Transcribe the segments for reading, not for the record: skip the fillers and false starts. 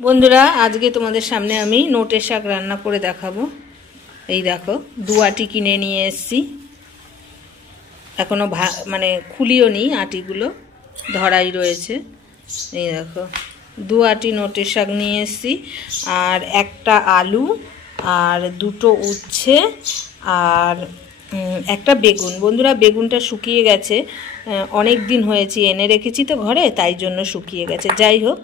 বন্ধুরা আজকে তোমাদের সামনে আমি নোটের শাক রান্না করে দেখাবো। এই দেখো দু আটি কিনে নিয়ে এসেছি, এখনো মানে খুলিও নি, আটিগুলো ধরাই রয়েছে। এই দেখো দু আটি নোটের শাক নিয়ে এসেছি, আর একটা আলু, আর দুটো উচ্ছে, আর একটা বেগুন। বন্ধুরা বেগুনটা শুকিয়ে গেছে, অনেক দিন হয়েছে এনে রেখেছি তো ঘরে, তাই জন্য শুকিয়ে গেছে। যাই হোক,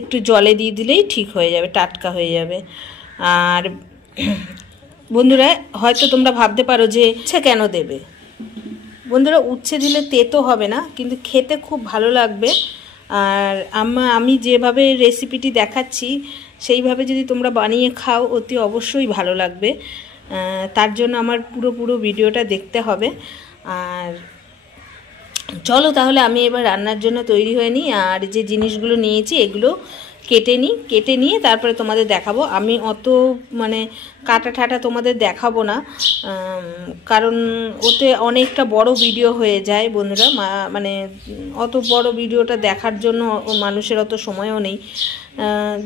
একটু জলে দিয়ে দিলেই ঠিক হয়ে যাবে, টাটকা হয়ে যাবে। আর বন্ধুরা হয়তো তোমরা ভাবতে পারো যে উচ্ছে কেন দেবে। বন্ধুরা উচ্ছে দিলে তেতো হবে না, কিন্তু খেতে খুব ভালো লাগবে। আর আমি যেভাবে রেসিপিটি দেখাচ্ছি সেইভাবে যদি তোমরা বানিয়ে খাও অতি অবশ্যই ভালো লাগবে। তার জন্য আমার পুরো ভিডিওটা দেখতে হবে। আর চলো তাহলে আমি এবার রান্নার জন্য তৈরি হয়ে নিই। আর যে জিনিসগুলো নিয়েছি এগুলো কেটে নিয়ে তারপরে তোমাদের দেখাবো। আমি অত মানে কাটা ঠাটা তোমাদের দেখাবো না, কারণ ওতে অনেকটা বড় ভিডিও হয়ে যায় বন্ধুরা। মানে অত বড় ভিডিওটা দেখার জন্য মানুষের অত সময়ও নেই।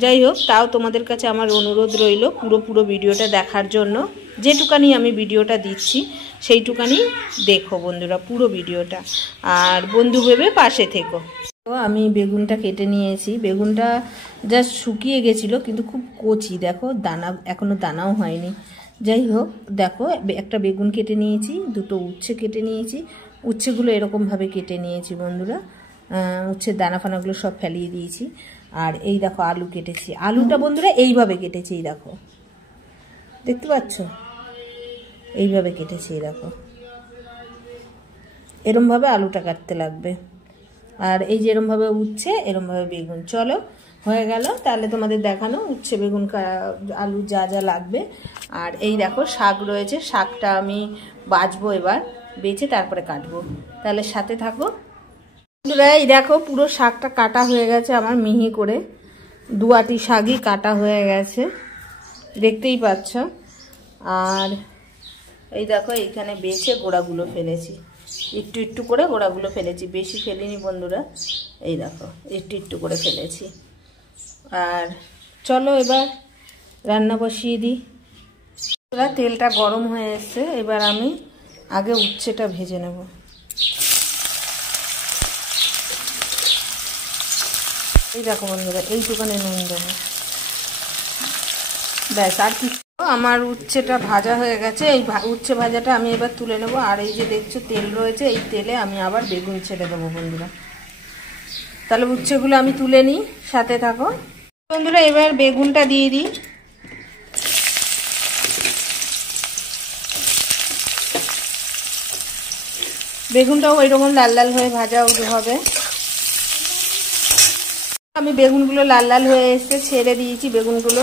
যাই হোক, তাও তোমাদের কাছে আমার অনুরোধ রইল পুরো ভিডিওটা দেখার জন্য। যেটুকানি আমি ভিডিওটা দিচ্ছি সেইটুকানি দেখো বন্ধুরা, পুরো ভিডিওটা, আর বন্ধু ভেবে পাশে থেকো। তো আমি বেগুনটা কেটে নিয়েছি। বেগুনটা জাস্ট শুকিয়ে গেছিলো, কিন্তু খুব কচি, দেখো দানা এখনো দানাও হয়নি। যাই হোক দেখো, একটা বেগুন কেটে নিয়েছি, দুটো উচ্ছে কেটে নিয়েছি। উচ্ছেগুলো এরকমভাবে কেটে নিয়েছি বন্ধুরা, উচ্ছের দানা ফানাগুলো সব ফেলিয়ে দিয়েছি। আর এই দেখো আলু কেটেছি, আলুটা বন্ধুরা এইভাবে কেটেছি, এই দেখো দেখতে পাচ্ছ, এইভাবে কেটেছি। এই দেখো এরমভাবে আলুটা কাটতে লাগবে। আর এই যে এরমভাবে উচ্ছে, এরমভাবে বেগুন। চলো হয়ে গেল, তাহলে তোমাদের দেখানো উচ্ছে বেগুন আলু যা যা লাগবে। আর এই দেখো শাক রয়েছে, শাকটা আমি বাছবো এবার, বেছে তারপরে কাটবো, তাহলে সাথে থাকো বন্ধুরা। এই দেখো পুরো শাকটা কাটা হয়ে গেছে আমার, মিহি করে দু আটি শাকই কাটা হয়ে গেছে, দেখতেই পাচ্ছ। আর এই দেখো এইখানে বেছে গোড়াগুলো ফেলেছি, একটু করে গোড়াগুলো ফেলেছি, বেশি ফেলিনি বন্ধুরা। এই দেখো একটু করে ফেলেছি। আর চলো এবার রান্না বসিয়ে দিই। তেলটা গরম হয়ে এসছে, এবার আমি আগে উচ্ছেটা ভেজে নেব। এই দেখো বন্ধুরা এইটুখানি নুন দেবো, ব্যাস। আর কি, আমার উচ্ছেটা ভাজা হয়ে গেছে। এই উচ্ছে ভাজাটা আমি এবার তুলে নেব। আর এই যে দেখছো তেল রয়েছে, এই তেলে আমি আবার বেগুন ছেড়ে দেবো বন্ধুরা। তাহলে উচ্ছেগুলো আমি তুলে নিই, সাথে থাকো বন্ধুরা। এবার বেগুনটা দিয়ে দিই। বেগুনটাও ওইরকম লাল লাল হয়ে ভাজা হবে। আমি বেগুনগুলো লাল লাল হয়ে এসে ছেড়ে দিয়েছি বেগুনগুলো।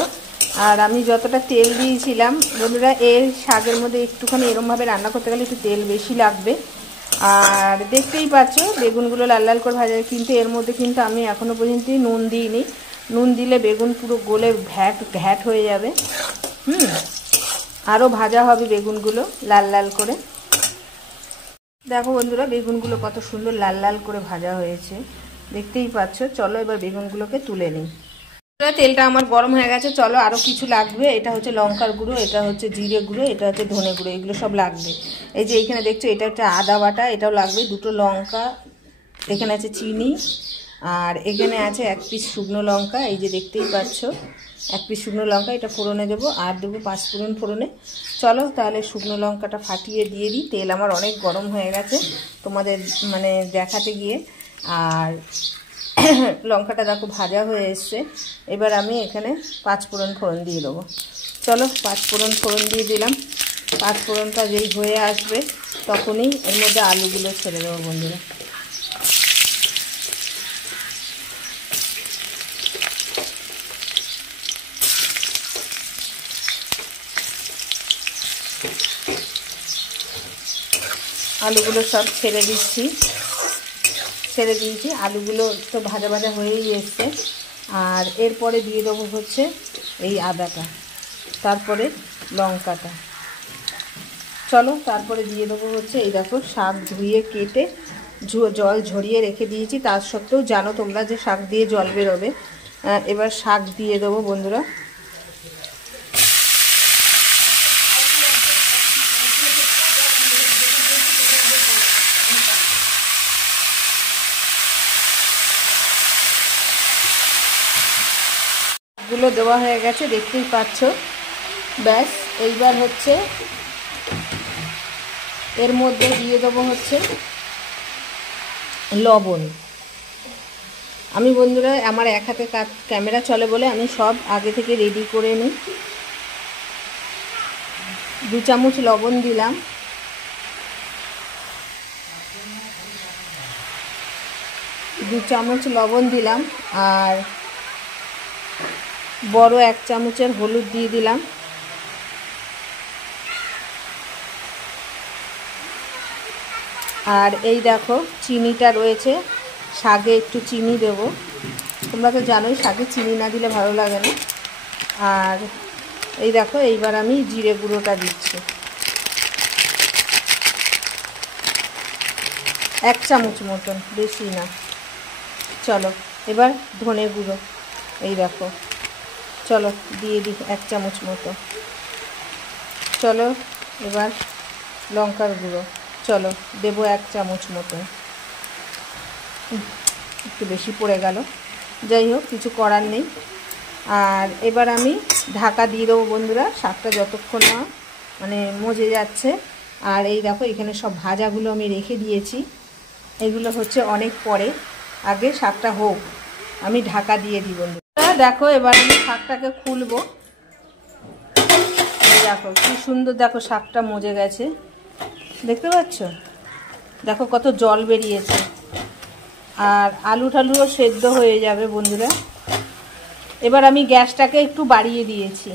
আর আমি যতটা তেল দিয়েছিলাম বন্ধুরা, এর শাকের মধ্যে একটুখানি এরমভাবে রান্না করতে গেলে একটু তেল বেশি লাগবে। আর দেখতেই পাচ্ছ বেগুনগুলো লাল লাল করে ভাজা, কিন্তু এর মধ্যে কিন্তু আমি এখনও পর্যন্ত নুন দিইনি। নুন দিলে বেগুন পুরো গলে ঘ্যাট হয়ে যাবে। আরও ভাজা হবে বেগুনগুলো লাল লাল করে। দেখো বন্ধুরা বেগুনগুলো কত সুন্দর লাল লাল করে ভাজা হয়েছে, দেখতেই পাচ্ছ। চলো এবার বেগুনগুলোকে তুলে নিই। তেলটা আমার গরম হয়ে গেছে, চলো আরও কিছু লাগবে। এটা হচ্ছে লঙ্কার গুঁড়ো, এটা হচ্ছে জিরে গুঁড়ো, এটা হচ্ছে ধনে গুঁড়ো, এগুলো সব লাগবে। এই যে এইখানে দেখছো এটা হচ্ছে আদা বাটা, এটাও লাগবে, দুটো লঙ্কা, এখানে আছে চিনি, আর এখানে আছে এক পিস শুকনো লঙ্কা, এই যে দেখতেই পাচ্ছ এক পিস শুকনো লঙ্কা, এটা ফোড়নে দেবো। আর দেবো 5 ফোড়ন ফোড়নে। চলো তাহলে শুকনো লঙ্কাটা ফাটিয়ে দিয়ে দিই। তেল আমার অনেক গরম হয়ে গেছে তোমাদের মানে দেখাতে গিয়ে। আর লঙ্কাটা দেখো ভাজা হয়ে এসছে। এবার আমি এখানে 5 ফোড়ন দিয়ে দেবো। চলো 5 ফোড়ন দিয়ে দিলাম। 5 ফোড়নটা যেই হয়ে আসবে তখনই এর মধ্যে আলুগুলো ছেড়ে দেবো বন্ধুরা। আলুগুলো সব ছেড়ে দিয়েছি। আলুগুলো তো ভাজা ভাজা হয়েই এসছে। আর এরপরে দিয়ে দেবো হচ্ছে এই আদাটা, তারপরে লঙ্কাটা। চলো তারপরে দিয়ে দেবো হচ্ছে এই দেখো শাক ধুয়ে কেটে জল ঝরিয়ে রেখে দিয়েছি। তার সত্ত্বেও জানো তোমরা যে শাক দিয়ে জল বেরোবে, এবার শাক দিয়ে দেবো বন্ধুরা। গুলো দেওয়া হয়ে গেছে, দেখতেই পাচ্ছ। ব্যাস, এইবার হচ্ছে এর মধ্যে দিয়ে দেবো হচ্ছে লবণ। আমি বন্ধুরা আমার এক হাতে ক্যামেরা চলে বলে আমি সব আগে থেকে রেডি করে নিই। 2 চামচ লবণ দিলাম, আর বড় 1 চামচের হলুদ দিয়ে দিলাম, আর এই দেখো চিনিটা রয়েছে, শাকে একটু চিনি দেব। তোমরা তো জানোই শাকে চিনি না দিলে ভালো লাগে না। আর এই দেখো এইবার আমি জিরে গুঁড়োটা দিচ্ছি, 1 চামচ মতন, বেশি না। চলো এবার ধনে গুঁড়ো, এই দেখো, চলো দিয়ে দিই 1 চামচ মতো। চলো এবার লঙ্কার গুঁড়ো, চলো দেবো 1 চামচ মতো। একটু বেশি পড়ে গেল, যাই হোক কিছু করার নেই। আর এবার আমি ঢাকা দিয়ে দেবো বন্ধুরা, শাকটা যতক্ষণ না মানে মজে যাচ্ছে। আর এই দেখো এখানে সব ভাজাগুলো আমি রেখে দিয়েছি, এগুলো হচ্ছে অনেক পরে, আগে শাকটা হোক, আমি ঢাকা দিয়ে দিই বন্ধুরা। দেখো এবার আমি শাকটাকে খুলবো, দেখো কি সুন্দর, দেখো শাকটা মজে গেছে, দেখতে পাচ্ছ? দেখো কত জল বেরিয়েছে, আর আলু টালুও সেদ্ধ হয়ে যাবে বন্ধুরা। এবার আমি গ্যাসটাকে একটু বাড়িয়ে দিয়েছি,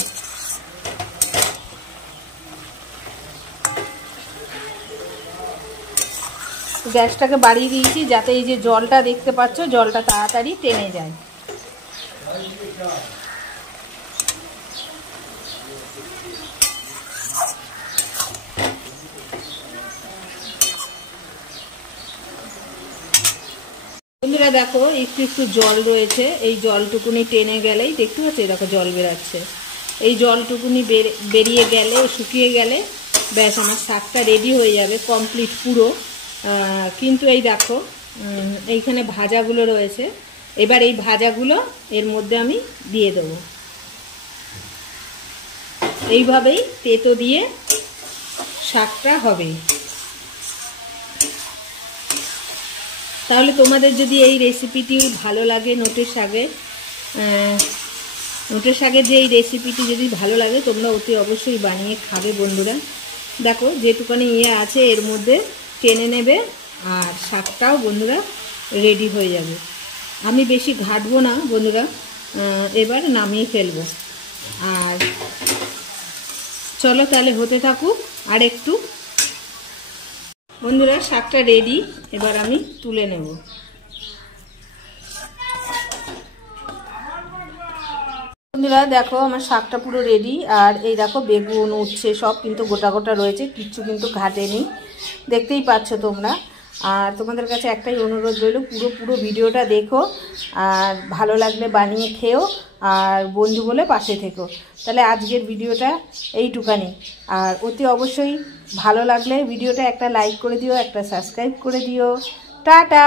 যাতে এই যে জলটা দেখতে পাচ্ছ, জলটা তাড়াতাড়ি টেনে যায়। বন্ধুরা দেখো একটু একটু জল রয়েছে, এই জলটুকুনি টেনে গেলেই, দেখতে পাচ্ছ দেখো জল বেরাচ্ছে, এই জলটুকুনি বেরিয়ে গেলে, শুকিয়ে গেলে ব্যাস আমার শাকটা রেডি হয়ে যাবে কমপ্লিট পুরো। কিন্তু এই দেখো এইখানে ভাজাগুলো রয়েছে, এবার এই ভাজাগুলো এর মধ্যে আমি দিয়ে দেবো। এইভাবেই তেতো দিয়ে শাকটা হবে। তাহলে তোমাদের যদি এই রেসিপিটি ভালো লাগে, নোটের শাকের যে এই রেসিপিটি যদি ভালো লাগে, তোমরা অতি অবশ্যই বানিয়ে খাবে বন্ধুরা। দেখো যেটুকানি আছে এর মধ্যে টেনে নেবে, আর শাকটাও বন্ধুরা রেডি হয়ে যাবে। আমি বেশি ঘাটবো না বন্ধুরা, এবার নামিয়ে ফেলবো। আর চলো তাহলে হতে থাকুক আর একটু। বন্ধুরা শাকটা রেডি, এবার আমি তুলে নেব। বন্ধুরা দেখো আমার শাকটা পুরো রেডি, আর এই দেখো বেগুন উচ্ছে সব কিন্তু গোটা গোটা রয়েছে, কিচ্ছু কিন্তু ঘাটেনি, দেখতেই পাচ্ছ তোমরা। আর তোমাদের কাছে একটাই অনুরোধ রইল, পুরো ভিডিওটা দেখো, আর ভালো লাগলে বানিয়ে খেও, আর বন্ধু বলে পাশে থেকো। তাহলে আজকের ভিডিওটা এইটুকানি। আর অতি অবশ্যই ভালো লাগলে ভিডিওটা একটা লাইক করে দিও, একটা সাবস্ক্রাইব করে দিও। টাটা।